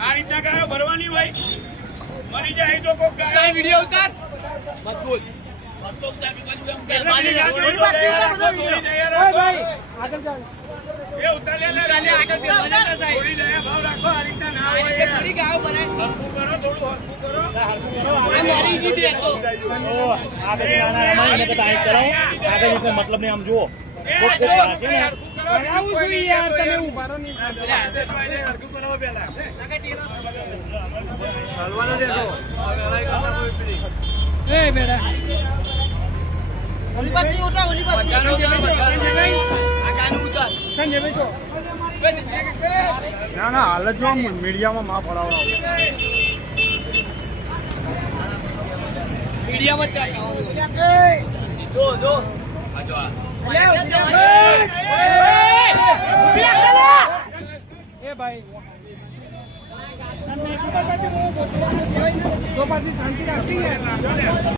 આ રીતના ગાયો ભરવાની હોય મરી જાય તો કોક ગાયો વીડિયો ઉતાર. મજબૂત મતલબ ને આમ જુઓ. ને નહીં ઉતાર. ના ના હાલ જ મીડિયામાં માં ફળાવડાવો મીડિયામાં ચાલ. જો, જો. આ જો આ. એ ભાઈ તો પછી શાંતિ રાખતી